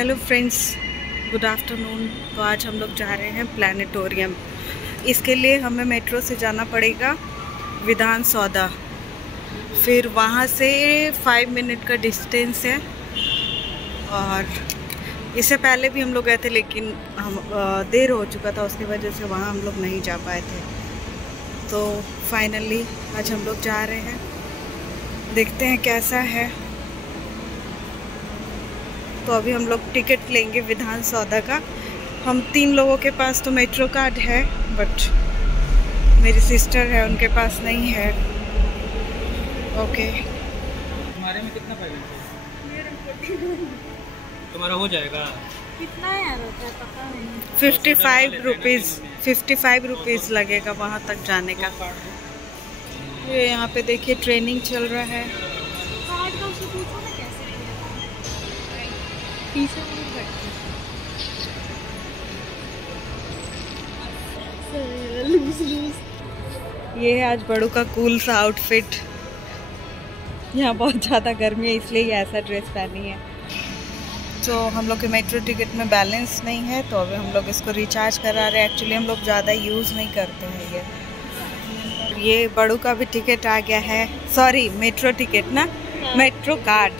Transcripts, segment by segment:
Hello friends, good afternoon. तो आज हम लोग जा रहे हैं प्लानिटोरियम। इसके लिए हमें मेट्रो से जाना पड़ेगा विधान सौदा, फिर वहाँ से 5 मिनट का डिस्टेंस है। और इससे पहले भी हम लोग गए थे, लेकिन हम देर हो चुका था, उसकी वजह से वहाँ हम लोग नहीं जा पाए थे। तो फाइनली आज हम लोग जा रहे हैं, देखते हैं कैसा है। तो अभी हम लोग टिकट लेंगे विधान सौदा का। हम 3 लोगों के पास तो मेट्रो कार्ड है, बट मेरी सिस्टर है, उनके पास नहीं है। ओके। तुम्हारे में कितना पैसा है? तुम्हारा हो जाएगा। कितना है पता नहीं। 55 रुपीज़ लगेगा वहाँ तक जाने का। ये यहाँ पे देखिए ट्रेनिंग चल रहा है। कार्ड का उससे पूछो ना कैसे पीछे ये है आज बड़ू का कूल सा आउटफिट। यहाँ बहुत ज़्यादा गर्मी है, इसलिए ये ऐसा ड्रेस पहनी है। तो हम लोग के मेट्रो टिकट में बैलेंस नहीं है, तो अभी हम लोग इसको रिचार्ज करा रहे हैं। एक्चुअली हम लोग ज़्यादा यूज़ नहीं करते हैं ये बड़ू का भी टिकट आ गया है। सॉरी, मेट्रो टिकट ना, मेट्रो कार्ड।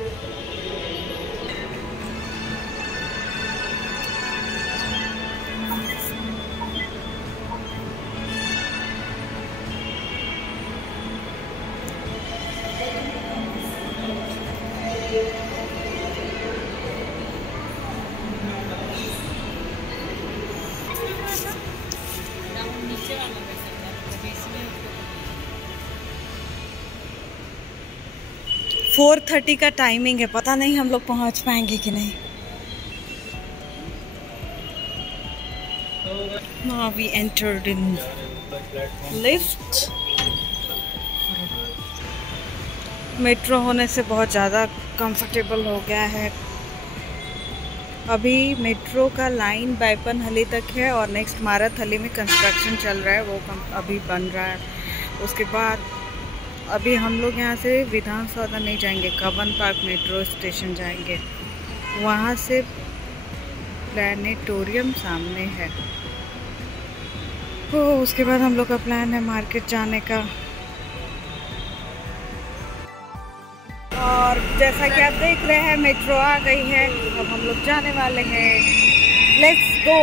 नीचे वाला 4:30 का टाइमिंग है, पता नहीं हम लोग पहुंच पाएंगे कि नहीं। Now we entered in lift। Metro होने से बहुत ज़्यादा कंफर्टेबल हो गया है। अभी मेट्रो का लाइन बाईपनहली तक है और नेक्स्ट माराथली में कंस्ट्रक्शन चल रहा है, वो अभी बन रहा है। उसके बाद अभी हम लोग यहाँ से विधान सौदा नहीं जाएंगे, कवन पार्क मेट्रो स्टेशन जाएंगे। वहाँ से प्लानिटोरियम सामने है। तो उसके बाद हम लोग का प्लान है मार्केट जाने का। और जैसा कि आप देख रहे हैं, मेट्रो आ गई है, अब हम लोग जाने वाले हैं। Let's go.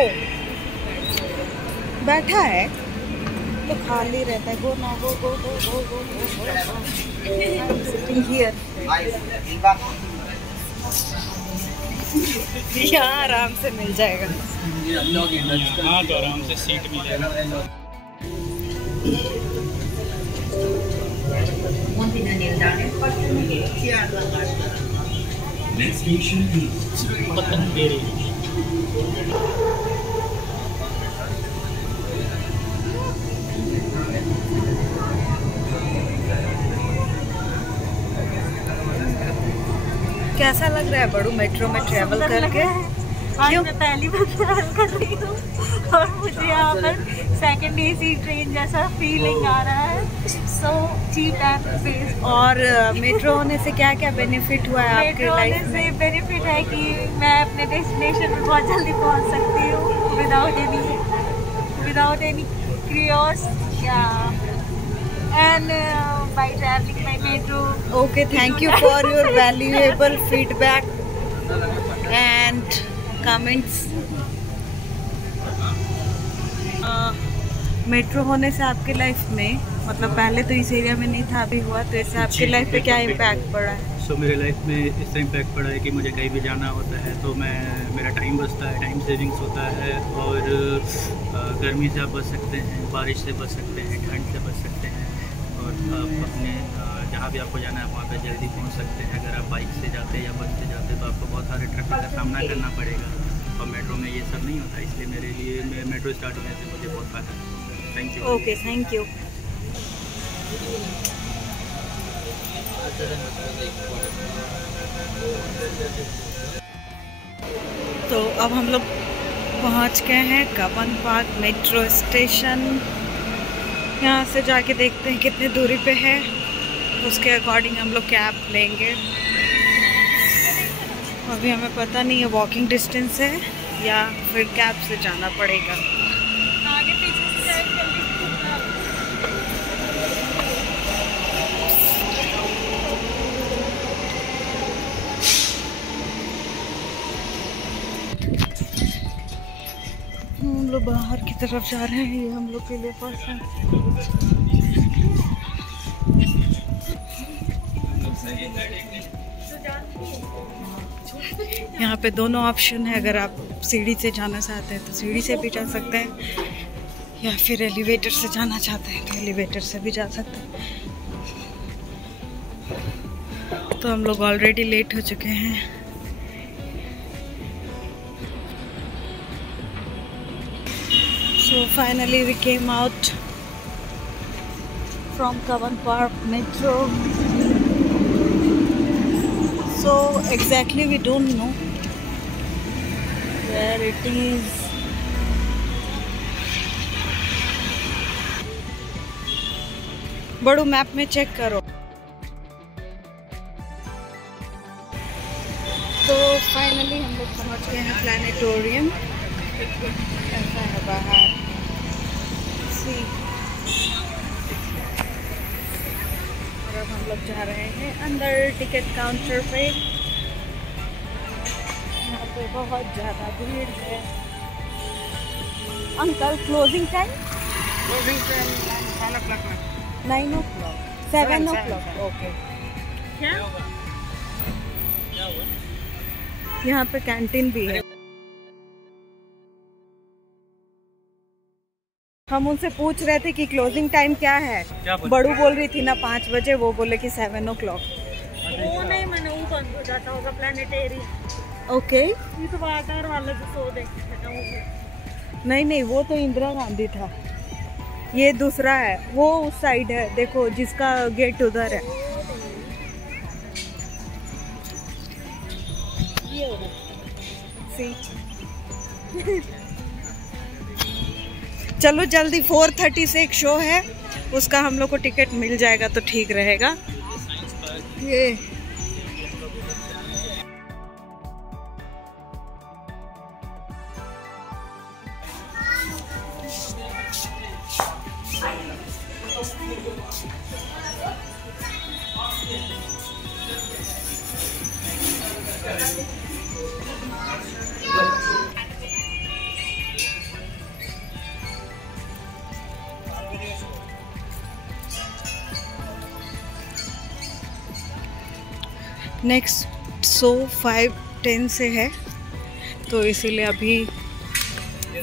बैठा है तो खाली रहता है। गो ना गो गो गो गो गो हियर। यहाँ आराम से मिल जाएगा। हाँ, तो आराम से सीट मिलेगा। कैसा लग रहा है बड़ू मेट्रो में ट्रैवल करके? आज मैं पहली बार ट्रैवल कर रही हूँ और मुझे यहाँ पर सेकंड एसी ट्रेन जैसा फीलिंग आ रहा है। So cheap and safe. और मेट्रो होने से क्या क्या बेनिफिट हुआ है आपके लाइफ में? मेट्रो होने से बेनिफिट है कि मैं अपने डेस्टिनेशन पर बहुत जल्दी पहुँच सकती हूँ without any queries and by traveling by metro. Okay, thank you for your valuable feedback and comments. Metro होने से आपके लाइफ में, मतलब पहले तो इस एरिया में नहीं था, अभी हुआ, तो इससे आपके लाइफ पे क्या इम्पैक्ट पड़ा है? सो मेरे लाइफ में इस तरह इम्पैक्ट पड़ा है कि मुझे कहीं भी जाना होता है तो मेरा टाइम बचता है, टाइम सेविंग्स होता है। और गर्मी से आप बच सकते हैं, बारिश से बच सकते हैं, ठंड से बच सकते हैं। और आप अपने जहाँ भी आपको जाना है वहाँ पे जल्दी पहुँच सकते हैं। अगर आप बाइक से जाते हैं या बस से जाते हैं तो आपको बहुत सारे ट्रैफिक का सामना करना पड़ेगा, और मेट्रो में ये सब नहीं होता। इसलिए मेरे लिए मेट्रो स्टार्ट होने से मुझे बहुत फायदा है। Thank you. Okay, thank you. तो अब हम लोग पहुँच गए हैं कवन पार्क मेट्रो स्टेशन। यहाँ से जाके देखते हैं कितनी दूरी पे है, उसके अकॉर्डिंग हम लोग कैब लेंगे। अभी हमें पता नहीं है वॉकिंग डिस्टेंस है या फिर कैब से जाना पड़ेगा। आगे पीछे से हम लोग बाहर की तरफ जा रहे हैं, ये हम लोग के लिए पास है। यहाँ पे दोनों ऑप्शन है, अगर आप सीढ़ी से जाना चाहते हैं तो सीढ़ी से भी जा सकते हैं, या फिर एलिवेटर से जाना चाहते हैं तो एलिवेटर से भी जा सकते हैं। तो हम लोग ऑलरेडी लेट हो चुके हैं। So finally we came out from Kavan Park Metro. So exactly we don't know where it is. बड़ू मैप में चेक करो। तो फाइनली हम लोग पहुंच गए हैं प्लैनेटोरियम। ऐसा है बाहर, और अब हम लोग जा रहे हैं अंदर टिकट काउंटर पे। यहाँ पे बहुत ज़्यादा भीड़ है। Uncle closing time 9 o'clock 7 o'clock okay. यहाँ पे कैंटीन भी है। हम उनसे पूछ रहे थे कि क्लोजिंग टाइम क्या है, बड़ू बोल रही थी ना 5 बजे, वो बोले कि 7 o'clock। वो नहीं, मैंने वो बंद हो जाता होगा प्लैनेटेरियम। ओके ये तो वाटर वाला जो शो देखते थे ना वो। नहीं, वो तो इंदिरा गांधी था, ये दूसरा है, वो उस साइड है, देखो जिसका गेट उधर है। ये चलो जल्दी, 4:30 से एक शो है, उसका हम लोग को टिकट मिल जाएगा तो ठीक रहेगा। ये नेक्स्ट शो 5:10 से है, तो इसीलिए अभी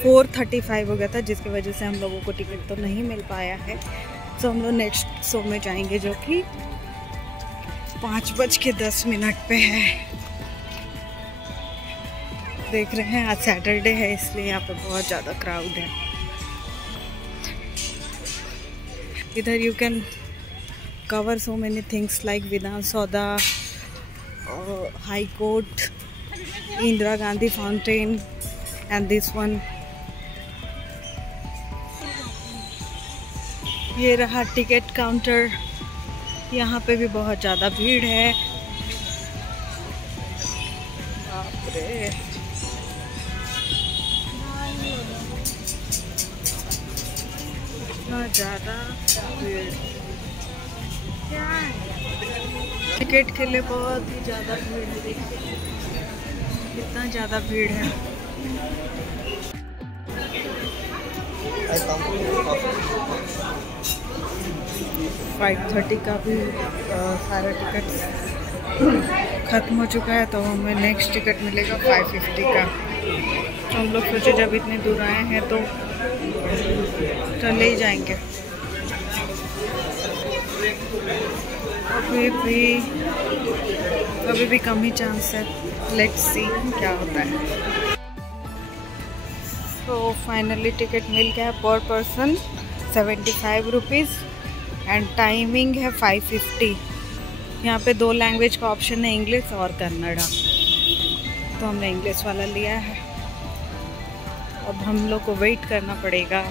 4:35 हो गया था, जिसकी वजह से हम लोगों को टिकट तो नहीं मिल पाया है। तो हम लोग नेक्स्ट शो में जाएंगे जो कि 5:10 पे है। देख रहे हैं आज सैटरडे है, इसलिए यहाँ पे बहुत ज़्यादा क्राउड है। इधर you can cover so many things like विधान सौदा, High Court, Indira Gandhi Fountain and this one। ये रहा टिकट काउंटर, यहाँ पे भी बहुत ज़्यादा भीड़ है। बाप रे, इतना ज़्यादा भीड़, क्या है? टिकट के लिए बहुत ही ज़्यादा भीड़ है, देखिए कितना ज़्यादा भीड़ है। 5:30 का भी सारा टिकट ख़त्म हो चुका है, तो हमें नेक्स्ट टिकट मिलेगा 5:50 का। तो हम लोग सोचे जब इतने दूर आए हैं तो ले ही जाएंगे। अभी भी कम ही चांस है, लेट्स सी क्या होता है। तो फाइनली टिकट मिल गया पर पर्सन 75 रुपीज़ एंड टाइमिंग है 5:50। यहाँ पे 2 लैंग्वेज का ऑप्शन है, इंग्लिश और कन्नड़ा, तो हमने इंग्लिश वाला लिया है। अब हम लोग को वेट करना पड़ेगा।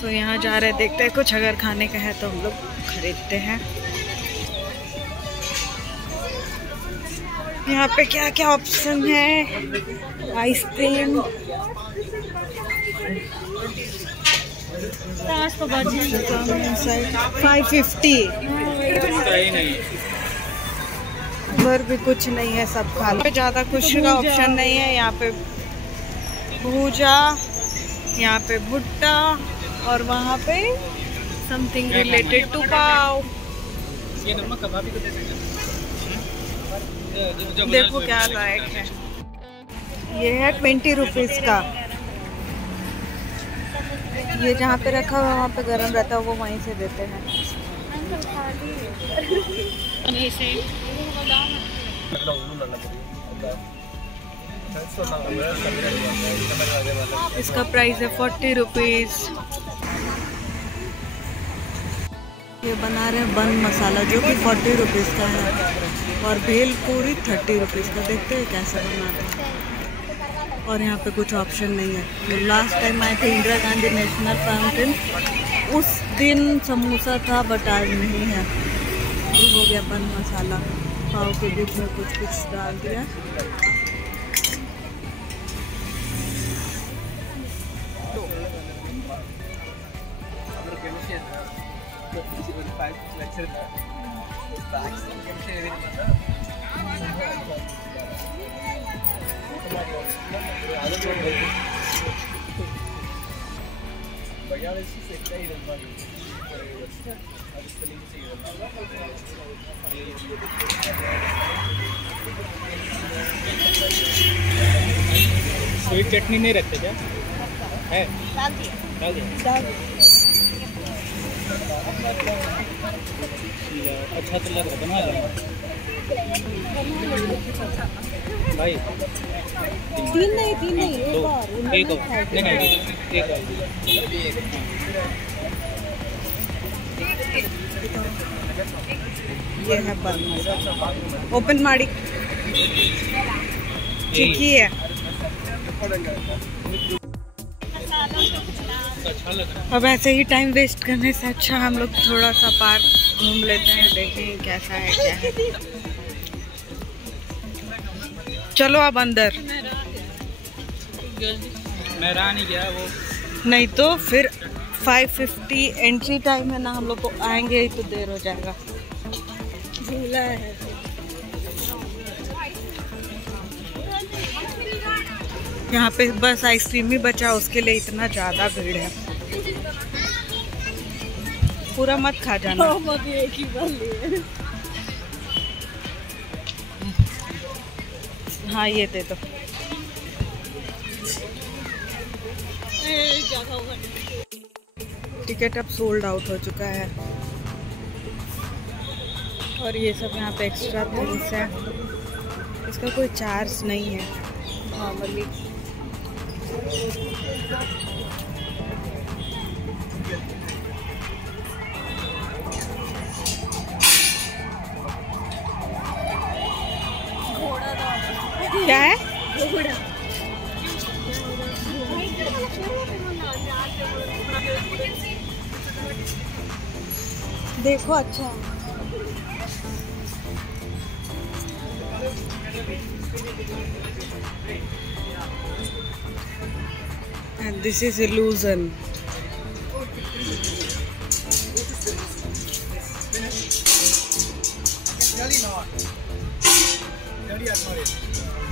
तो यहाँ जा रहे देखते हैं, कुछ अगर खाने का है तो हम लोग खरीदते हैं। यहाँ पे क्या क्या ऑप्शन है? आइसक्रीम 550 उधर भी कुछ नहीं है, सब खाली। ज़्यादा कुछ का ऑप्शन नहीं है यहाँ पे। भूजा, यहाँ पे भुट्टा और वहाँ पे समथिंग रिलेटेड टू पाव। देखो क्या लायक है। ये है 20 रुपीज़ का। ये जहाँ पे रखा हुआ वहाँ पे गर्म रहता है, वो वहीं से देते हैं। इसका प्राइस है 40 रुपीज़। ये बना रहे हैं बन मसाला जो कि 40 रुपीज़ का है, और भेल पूरी 30 रुपीज़ का। देखते हैं कैसे बनाते हैं। और यहाँ पे कुछ ऑप्शन नहीं है। लास्ट टाइम आए थे इंदिरा गांधी नेशनल फाउंटेन, उस दिन समोसा था बट आज नहीं है। हो गया बन मसाला, पाव के बीच में कुछ कुछ डाल दिया। स्वीट चटनी नहीं रखते क्या? है डाल दिया। अच्छा तो लग रहा है, बना लो भाई। तीन नहीं एक और ये है बन ओपन माड़ी ठीक ही है। अब ऐसे ही टाइम वेस्ट करने से अच्छा हम लोग थोड़ा सा पार्क घूम लेते हैं, देखें कैसा है क्या है। चलो अब अंदर। मैं रहा नहीं गया वो। नहीं तो फिर 550 एंट्री टाइम है ना, हम लोग को आएंगे ही तो देर हो जाएगा। झूला है। यहाँ पे बस आइसक्रीम ही बचा, उसके लिए इतना ज़्यादा भीड़ है। पूरा मत खा जाना। एक ही बार हाँ ये दे दो। टिकट अब सोल्ड आउट हो चुका है। और ये सब यहाँ पे एक्स्ट्रा थिंग्स है, इसका कोई चार्ज नहीं है नॉर्मली। क्या है? घोड़ा। देखो अच्छा है। And this is illusion.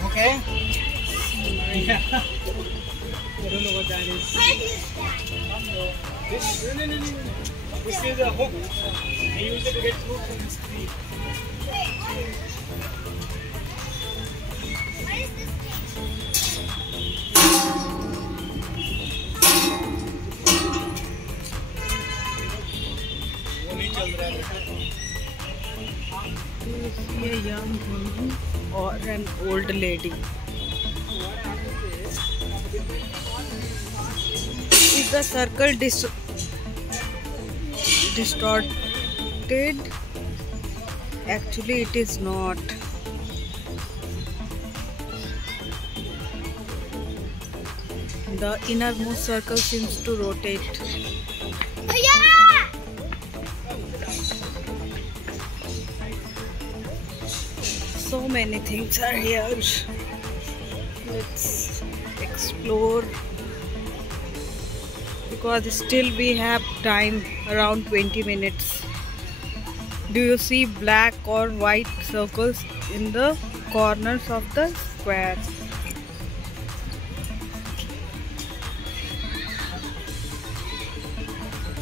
Okay. Yeah. I don't know what that is. This is a hook. I use it to get through from this tree. A young woman or an old lady. Is the circle distorted? Actually, it is not. The innermost circle seems to rotate. So many things are here. Let's explore because still we have time around 20 minutes. Do you see black or white circles in the corners of the square?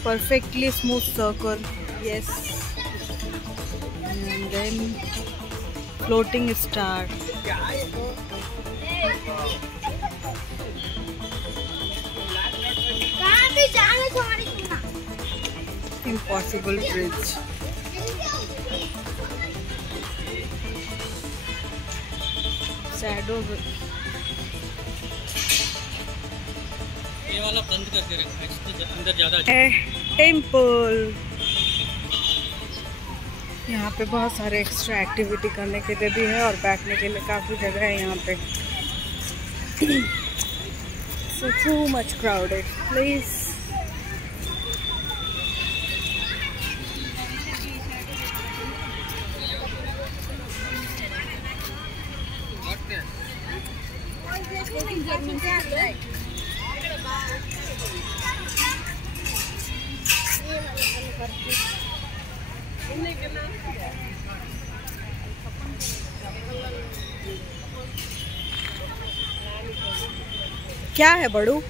Perfectly smooth circle, yes. And then floating star. Impossible bridge. Shadow. ये वाला बंद करके रखा है, इसके अंदर ज़्यादा temple. यहाँ पे बहुत सारे एक्स्ट्रा एक्टिविटी करने के लिए भी है और बैठने के लिए काफ़ी जगह है यहाँ पे। So too much crowded, please. क्या है बड़ू?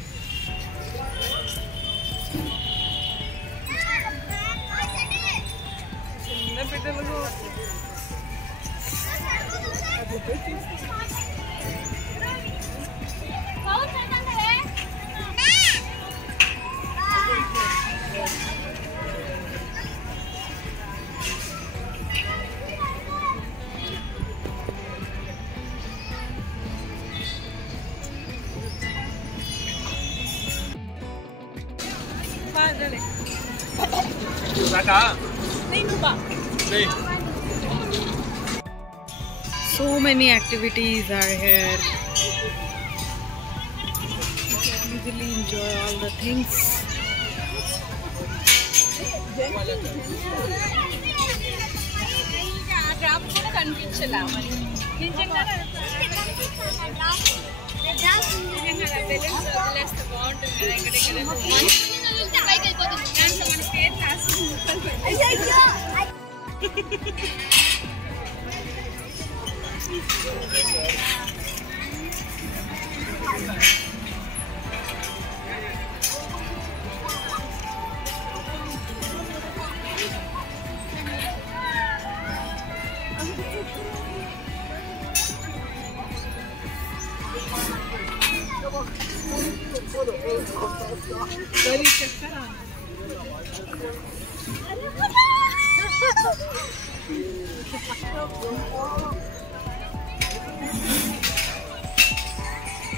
So many activities are here. Easily enjoy all the things.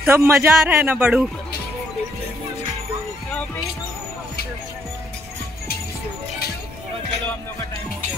तब मजा आ रहा है ना बड़ू? चलो हम लोग का टाइम हो गया।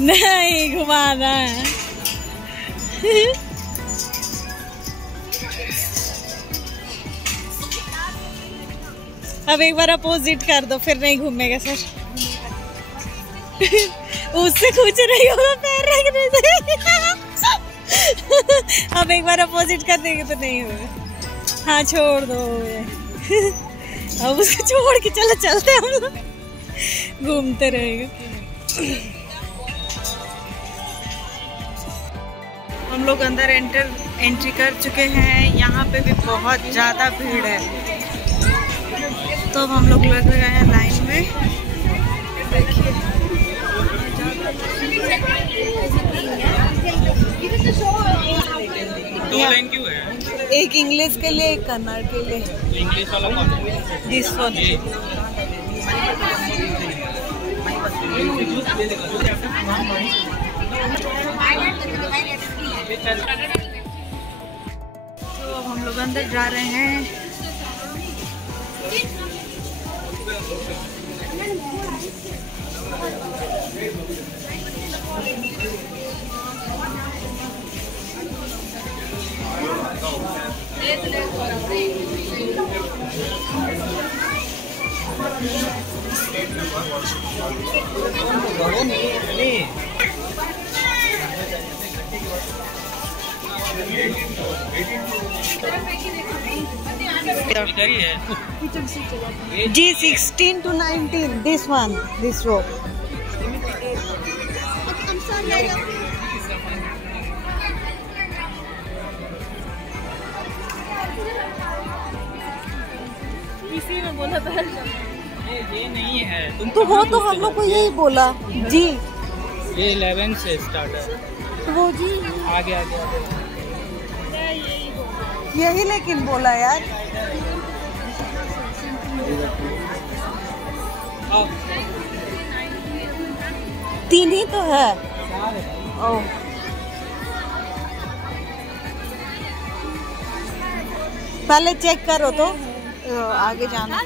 नहीं घुमाना है। अब एक बार अपोजिट कर दो, फिर नहीं घूमेगा सर। उससे कुछ नहीं होगा, पैर रखने से। अब एक बार अपोजिट कर देंगे तो नहीं होगा। हाँ छोड़ दो। अब उसको छोड़ के चलो, चलते हम लोग, घूमते रहेंगे। हम लोग अंदर एंट्री कर चुके हैं। यहाँ पे भी बहुत ज़्यादा भीड़ है, तो अब हम लोग लग गए हैं लाइन में। देखिए दो लाइन क्यों है? एक इंग्लिश के लिए, एक कन्नड़ के लिए। इंग्लिश वाला कौन? This one. तो अब हम लोग अंदर जा रहे हैं। G16 to 19. This one, this row. इसी में बोला था ये नहीं है तुम तो वो तो हम लोग को यही बोला जी। ये 11 से स्टार्ट है। तो वो जी आगे आगे आगे यही लेकिन बोला यार। तीन ही तो है। ओह पहले चेक करो तो आगे जाना।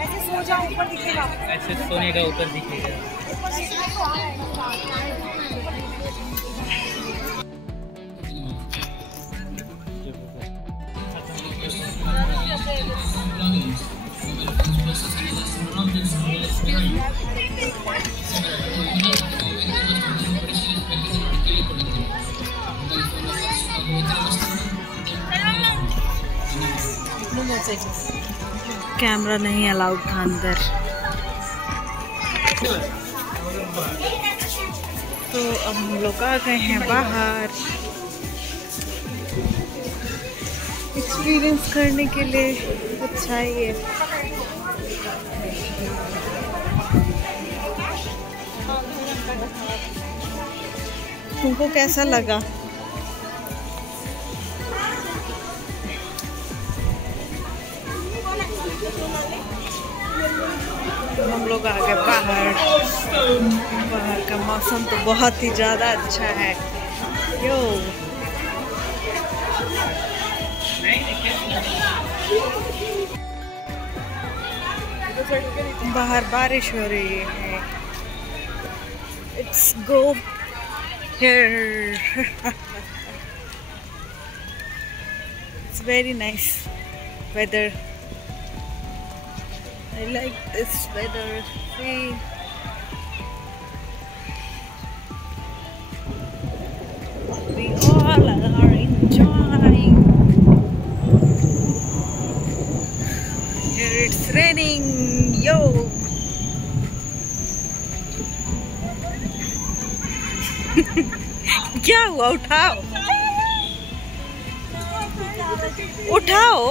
ऐसे सो जाओ ऊपर दिखेगा। ऐसे सोने का ऊपर दिखेगा। कैमरा नहीं अलाउड था अंदर। तो अब हम लोग आ गए हैं बाहर एक्सपीरियंस करने के लिए। अच्छा है। तुमको कैसा लगा? हम लोग आ गए बाहर। बाहर का मौसम तो बहुत ही ज़्यादा अच्छा है। यो बाहर बारिश हो रही है। It's go here. It's very nice weather. I like this weather. See, we all are enjoying. Here it's raining. Yo. क्या हुआ? उठाओ उठाओ।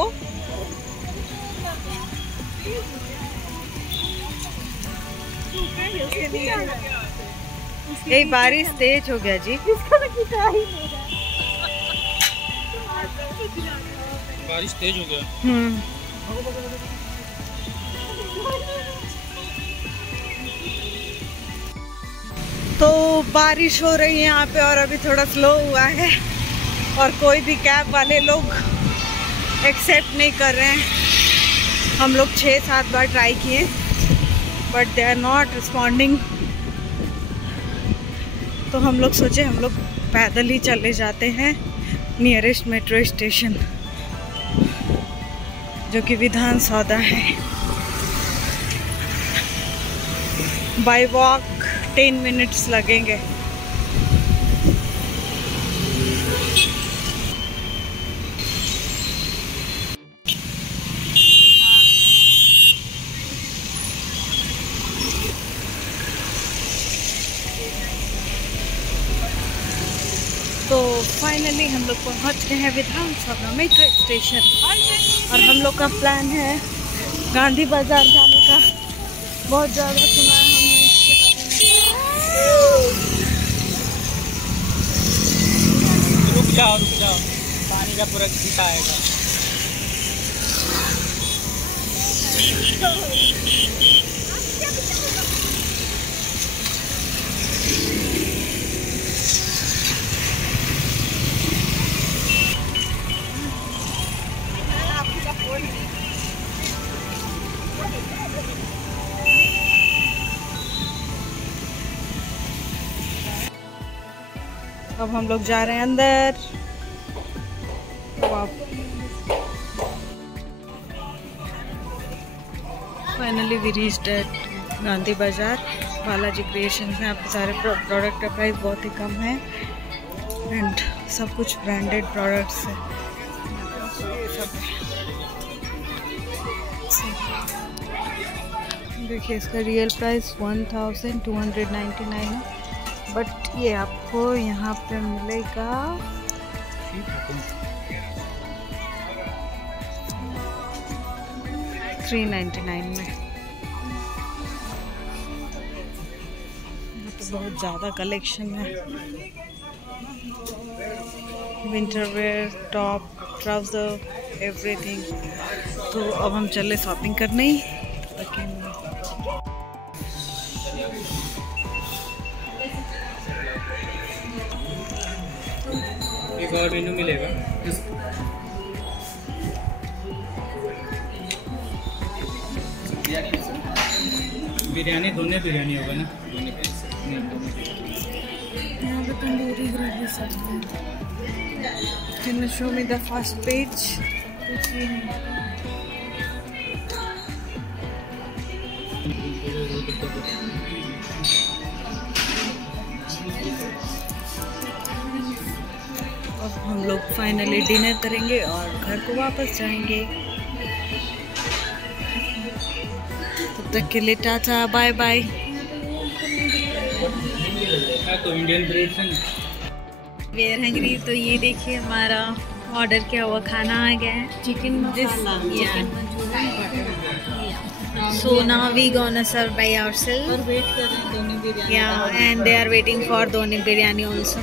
ये बारिश तेज हो गया जी। बारिश तेज हो गया। तो बारिश हो रही है यहाँ पे और अभी थोड़ा स्लो हुआ है और कोई भी कैब वाले लोग एक्सेप्ट नहीं कर रहे हैं। हम लोग 6-7 बार ट्राई किए but they are not responding. तो हम लोग सोचे हम लोग पैदल ही चले जाते हैं नियरेस्ट मेट्रो स्टेशन जो कि विधान सौदा है। बाय वॉक 10 मिनट्स लगेंगे। तो फाइनली हम लोग पहुंच गए हैं विधान सौदा मेट्रो स्टेशन और हम लोग का प्लान है गांधी बाजार जाने का। बहुत ज़्यादा सुना है हमने इसके बारे में। कैमरा घंटा आएगा। अब हम लोग जा रहे हैं अंदर। Finally we reached at Gandhi Bazaar Balaji creations में। आपके सारे प्रोडक्ट का प्राइस बहुत ही कम है एंड सब कुछ ब्रांडेड प्रोडक्ट्स है। देखिए इसका रियल प्राइस 1299 है, बट ये आपको यहाँ पे मिलेगा 399 में। यहाँ पे बहुत ज़्यादा कलेक्शन है, winter wear, top, trouser, everything. तो अब हम चले शॉपिंग करने ही। एक और मेनू मिलेगा। बिरयानी दोनों बिरयानी होगा ना? यहाँ पे तंदूरी ग्रेवी सब है। Can you show me the first page? अब हम लोग फाइनली डिनर करेंगे और घर को वापस जाएंगे। तब तक के लिए टाटा बाय बाय। तो इंडियन ब्रेड से वी आर हंग्री। तो ये देखिए हमारा ऑर्डर किया हुआ खाना आ गया है, chicken masala, chicken Manchurian. So now we gonna serve by ourselves. और वेट कर रहे हैं दोनों biryani. Yeah, and they are waiting for doni biryani also.